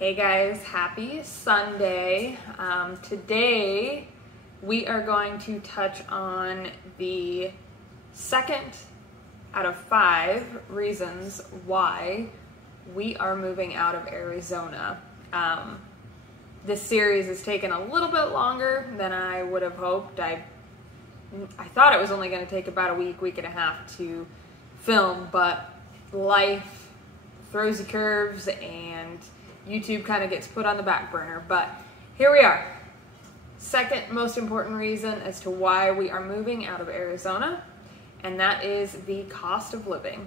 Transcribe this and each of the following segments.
Hey guys, happy Sunday. Today we are going to touch on the second out of 5 reasons why we are moving out of Arizona. This series has taken a little bit longer than I would have hoped. I thought it was only going to take about a week and a half to film, but life throws you curves and YouTube kind of gets put on the back burner. But here we are. Second most important reason as to why we are moving out of Arizona, and that is the cost of living.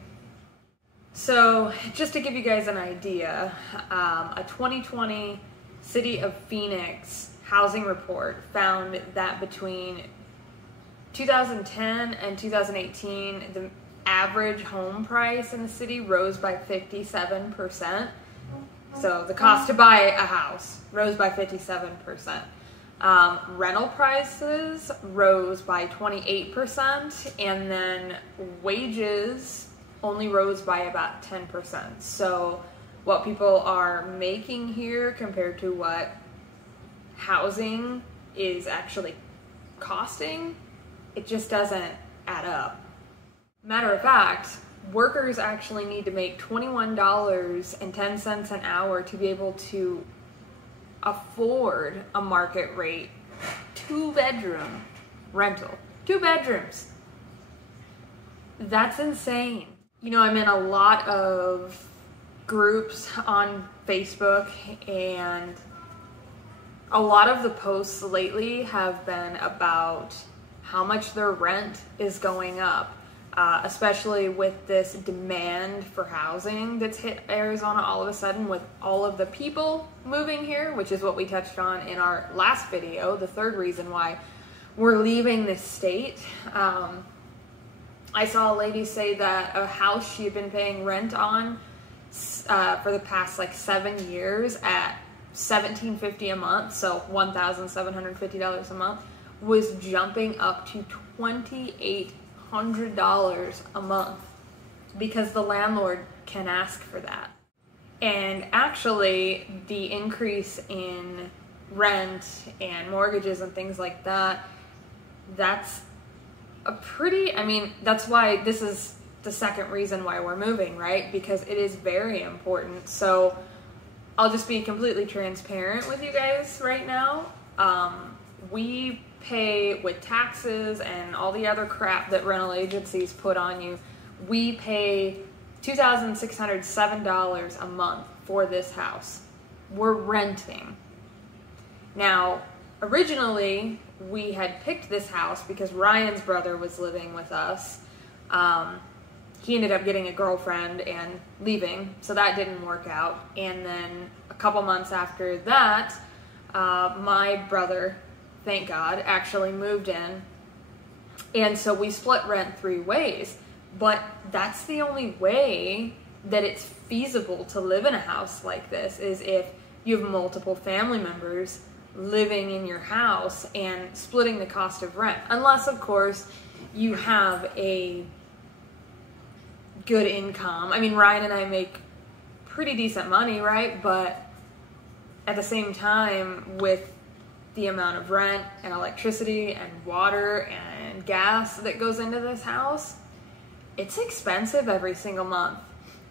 So just to give you guys an idea, a 2020 City of Phoenix housing report found that between 2010 and 2018, the average home price in the city rose by 57%. So the cost to buy a house rose by 57%. Rental prices rose by 28%, and then wages only rose by about 10%. So what people are making here compared to what housing is actually costing, it just doesn't add up. Matter of fact, workers actually need to make $21.10 an hour to be able to afford a market rate 2-bedroom rental. 2 bedrooms. That's insane. You know, I'm in a lot of groups on Facebook, and a lot of the posts lately have been about how much their rent is going up. Especially with this demand for housing that's hit Arizona all of a sudden with all of the people moving here, which is what we touched on in our last video, the third reason why we're leaving this state. I saw a lady say that a house she had been paying rent on for the past like 7 years at $1,750 a month, so $1,750 a month, was jumping up to $2,800 a month because the landlord can ask for that. And actually the increase in rent and mortgages and things like that, that's that's why this is the second reason why we're moving, right? Because it is very important. So I'll just be completely transparent with you guys right now. We pay, with taxes and all the other crap that rental agencies put on you, we pay $2,607 a month for this house. We're renting. Now, originally, we had picked this house because Ryan's brother was living with us. He ended up getting a girlfriend and leaving, so that didn't work out. And then a couple months after that, my brother, thank God, actually moved in. And so we split rent 3 ways. But that's the only way that it's feasible to live in a house like this, is if you have multiple family members living in your house and splitting the cost of rent. Unless, of course, you have a good income. I mean, Ryan and I make pretty decent money, right? But at the same time, with the amount of rent and electricity and water and gas that goes into this house, it's expensive every single month.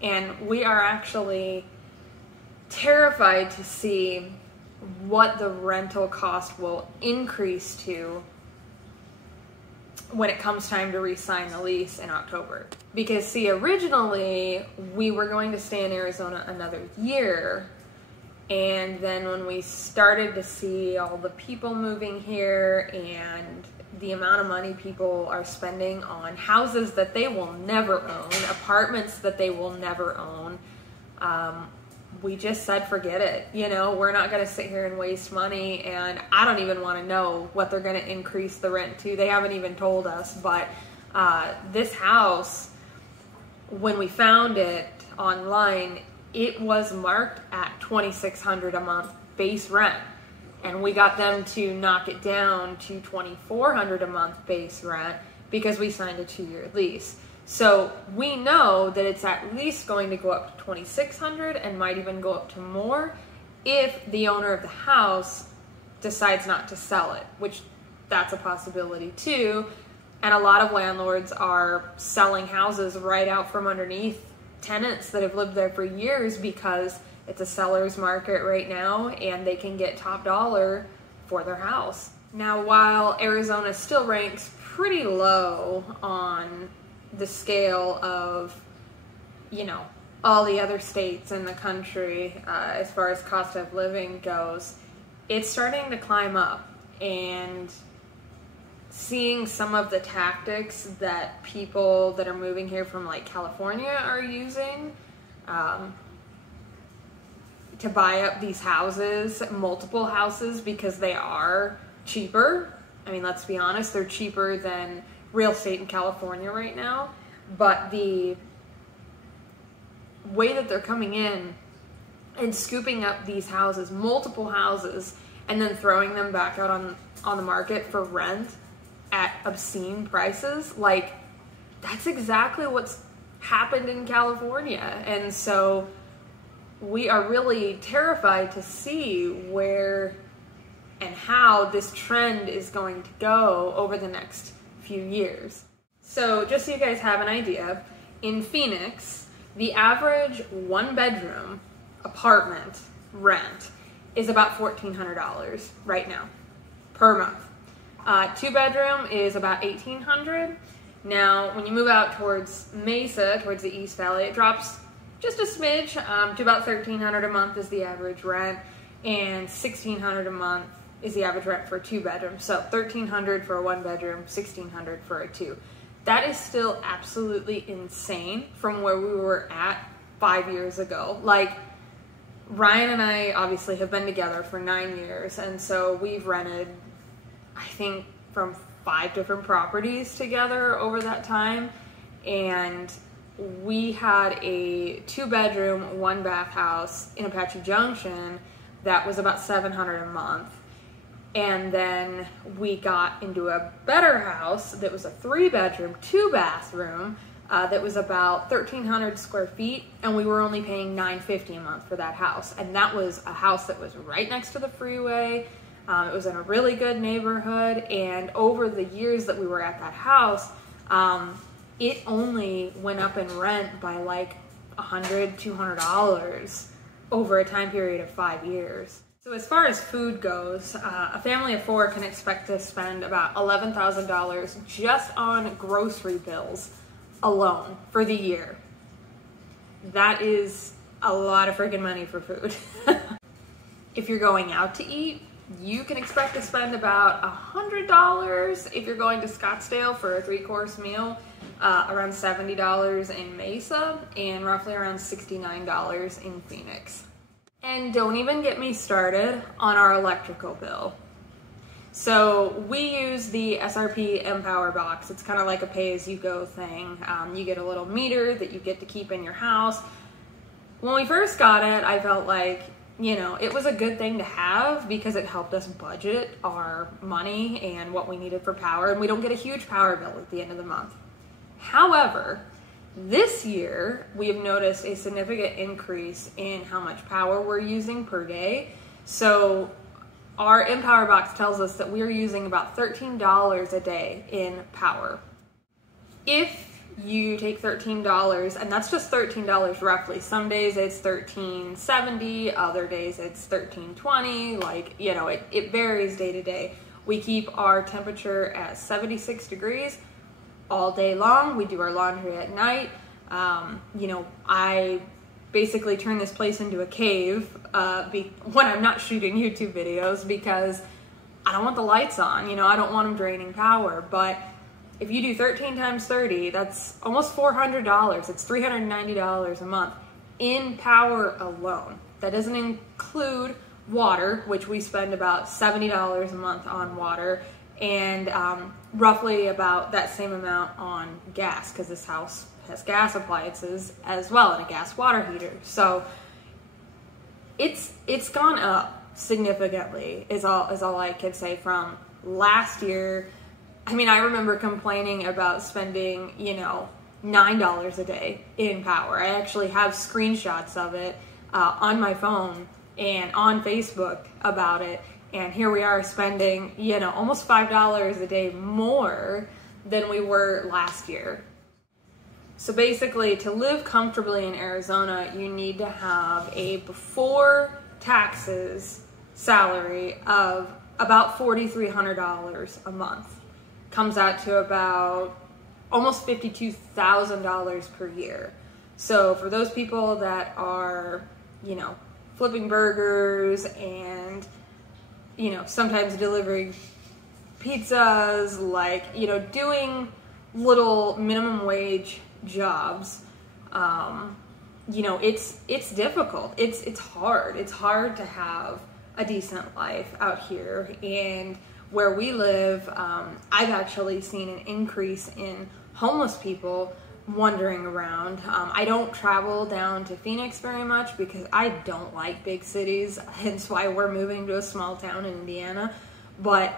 And we are actually terrified to see what the rental cost will increase to when it comes time to re-sign the lease in October. Because see, originally we were going to stay in Arizona another year. And then when we started to see all the people moving here and the amount of money people are spending on houses that they will never own, apartments that they will never own, we just said, forget it. You know, we're not going to sit here and waste money, and I don't even want to know what they're going to increase the rent to. They haven't even told us, but this house, when we found it online, it was marked at $2,600 a month base rent, and we got them to knock it down to $2,400 a month base rent because we signed a 2-year lease. So we know that it's at least going to go up to $2,600 and might even go up to more if the owner of the house decides not to sell it, which that's a possibility too. And a lot of landlords are selling houses right out from underneath tenants that have lived there for years because it's a seller's market right now and they can get top dollar for their house. Now, while Arizona still ranks pretty low on the scale of, you know, all the other states in the country as far as cost of living goes, it's starting to climb up. And seeing some of the tactics that people that are moving here from like California are using to buy up these houses, multiple houses, because they are cheaper. I mean, let's be honest, they're cheaper than real estate in California right now. But the way that they're coming in and scooping up these houses, multiple houses, and then throwing them back out on the market for rent at obscene prices, like, that's exactly what's happened in California. And so we are really terrified to see where and how this trend is going to go over the next few years. So just so you guys have an idea, in Phoenix, the average one-bedroom apartment rent is about $1,400 right now per month. Two-bedroom is about $1,800. Now, when you move out towards Mesa, towards the East Valley, it drops just a smidge to about $1,300 a month is the average rent, and $1,600 a month is the average rent for a two-bedroom. So $1,300 for a one-bedroom, $1,600 for a two. That is still absolutely insane from where we were at 5 years ago. Like, Ryan and I obviously have been together for 9 years, and so we've rented, I think, from 5 different properties together over that time. And we had a two-bedroom, one-bath house in Apache Junction that was about $700 a month. And then we got into a better house that was a 3-bedroom, 2-bathroom that was about 1,300 square feet, and we were only paying $950 a month for that house. And that was a house that was right next to the freeway. It was in a really good neighborhood, and over the years that we were at that house, it only went up in rent by like $100, $200 over a time period of 5 years. So as far as food goes, a family of 4 can expect to spend about $11,000 just on grocery bills alone for the year. That is a lot of freaking money for food. If you're going out to eat, you can expect to spend about $100 if you're going to Scottsdale for a 3-course meal, around $70 in Mesa, and roughly around $69 in Phoenix. And don't even get me started on our electrical bill. So we use the SRP Empower box. It's kind of like a pay-as-you-go thing. You get a little meter that you get to keep in your house. When we first got it, I felt like, you know, it was a good thing to have because it helped us budget our money and what we needed for power, and we don't get a huge power bill at the end of the month. However, this year, we have noticed a significant increase in how much power we're using per day. So our Empower box tells us that we're using about $13 a day in power. If you take $13, and that's just $13 roughly. Some days it's $13.70, other days it's $13.20. Like, you know, it varies day to day. We keep our temperature at 76 degrees all day long. We do our laundry at night. You know, I basically turn this place into a cave when I'm not shooting YouTube videos because I don't want the lights on. You know, I don't want them draining power. But if you do 13 times 30, that's almost $400. It's $390 a month in power alone. That doesn't include water, which we spend about $70 a month on water, and roughly about that same amount on gas, because this house has gas appliances as well and a gas water heater. So it's gone up significantly is all I can say from last year. I mean, I remember complaining about spending, you know, $9 a day in power. I actually have screenshots of it on my phone and on Facebook about it. And here we are spending, you know, almost $5 a day more than we were last year. So basically, to live comfortably in Arizona, you need to have a before taxes salary of about $4,300 a month. Comes out to about almost $52,000 per year. So for those people that are, you know, flipping burgers and, you know, sometimes delivering pizzas, like, you know, doing little minimum wage jobs, you know, it's difficult. It's hard. It's hard to have a decent life out here. And where we live, I've actually seen an increase in homeless people wandering around. I don't travel down to Phoenix very much because I don't like big cities, hence why we're moving to a small town in Indiana. But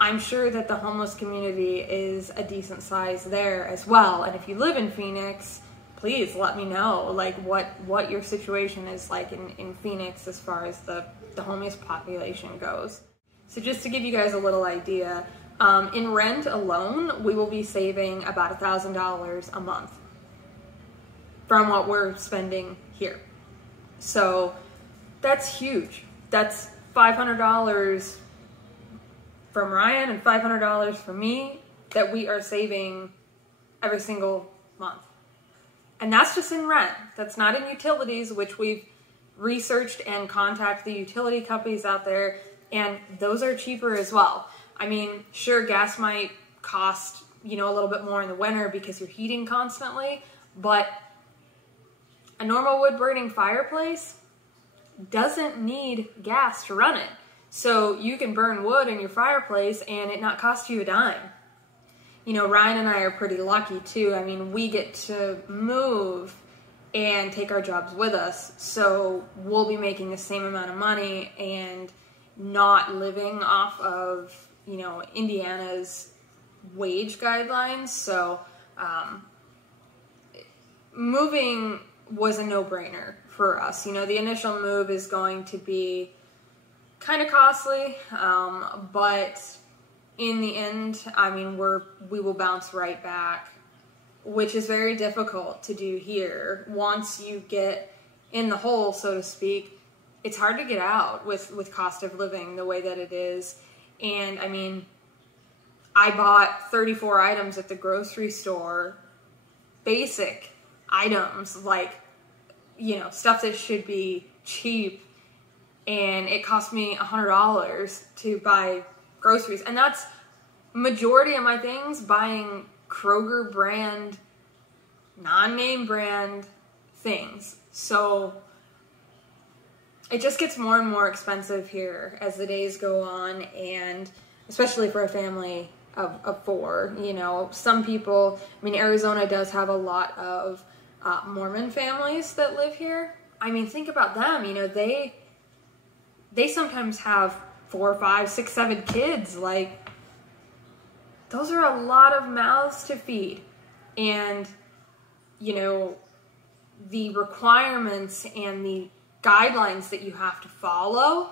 I'm sure that the homeless community is a decent size there as well. And if you live in Phoenix, please let me know, like, what your situation is like in Phoenix as far as the homeless population goes. So just to give you guys a little idea, in rent alone, we will be saving about $1,000 a month from what we're spending here. So that's huge. That's $500 from Ryan and $500 from me that we are saving every single month. And that's just in rent. That's not in utilities, which we've researched and contacted the utility companies out there, and those are cheaper as well. I mean, sure, gas might cost, you know, a little bit more in the winter because you're heating constantly, but a normal wood burning fireplace doesn't need gas to run it. So you can burn wood in your fireplace and it not cost you a dime. You know, Ryan and I are pretty lucky too. I mean, we get to move and take our jobs with us, so we'll be making the same amount of money and not living off of, you know, Indiana's wage guidelines. So moving was a no-brainer for us. You know, the initial move is going to be kind of costly, but in the end, I mean, we will bounce right back, which is very difficult to do here. Once you get in the hole, so to speak, it's hard to get out with cost of living the way that it is. And I mean, I bought 34 items at the grocery store, basic items, like, you know, stuff that should be cheap, and it cost me $100 to buy groceries. And that's majority of my things, buying Kroger brand, non-name brand things. So it just gets more and more expensive here as the days go on, and especially for a family of four. You know, some people, I mean, Arizona does have a lot of Mormon families that live here. I mean, think about them. You know, they sometimes have 4, 5, 6, 7 kids. Like, those are a lot of mouths to feed. And, you know, the requirements and the guidelines that you have to follow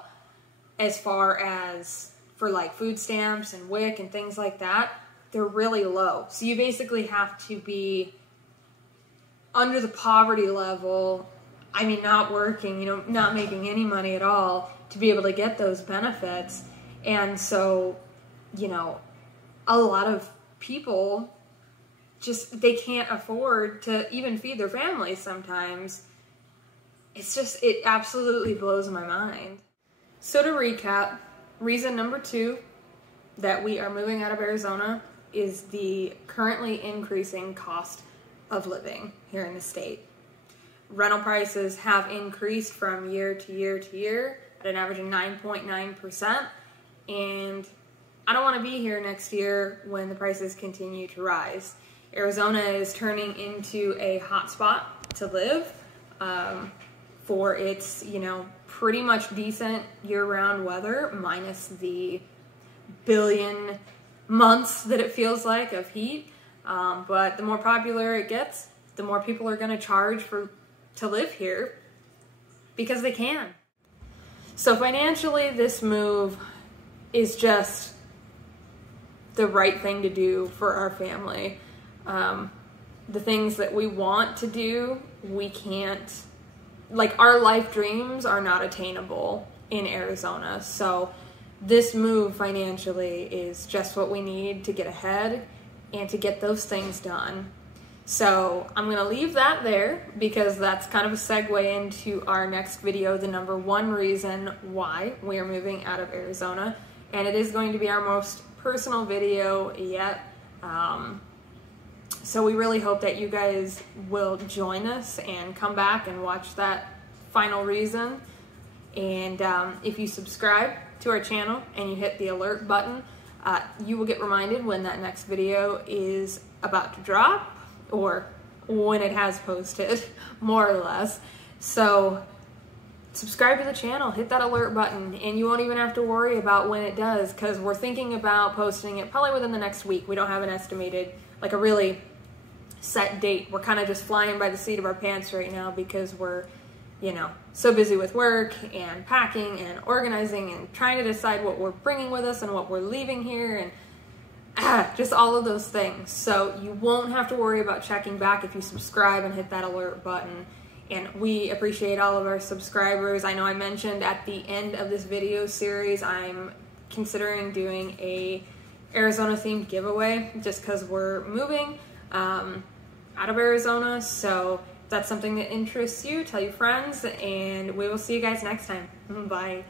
as far as for like food stamps and WIC and things like that, they're really low. So you basically have to be under the poverty level. I mean, not working, you know, not making any money at all to be able to get those benefits. And so, you know, a lot of people just, they can't afford to even feed their families sometimes. It's just, it absolutely blows my mind. So to recap, reason number 2 that we are moving out of Arizona is the currently increasing cost of living here in the state. Rental prices have increased from year to year to year at an average of 9.9%, and I don't want to be here next year when the prices continue to rise. Arizona is turning into a hot spot to live for its, you know, pretty much decent year-round weather, minus the billion months that it feels like of heat. But the more popular it gets, the more people are going to charge to live here because they can. So financially, this move is just the right thing to do for our family. The things that we want to do, we can't, like, our life dreams are not attainable in Arizona. So this move financially is just what we need to get ahead and to get those things done. So I'm going to leave that there because that's kind of a segue into our next video, the number one reason why we are moving out of Arizona. And it is going to be our most personal video yet. So we really hope that you guys will join us and come back and watch that final reason. And if you subscribe to our channel and you hit the alert button, you will get reminded when that next video is about to drop, or when it has posted, more or less. So subscribe to the channel, hit that alert button, and you won't even have to worry about when it does, because we're thinking about posting it probably within the next week. We don't have an estimated, like a really set date. We're kind of just flying by the seat of our pants right now because we're, you know, so busy with work and packing and organizing and trying to decide what we're bringing with us and what we're leaving here, and just all of those things. So you won't have to worry about checking back if you subscribe and hit that alert button. And we appreciate all of our subscribers. I know I mentioned at the end of this video series, I'm considering doing a Arizona themed giveaway just because we're moving out of Arizona. So if that's something that interests you, tell your friends, and we will see you guys next time. Bye.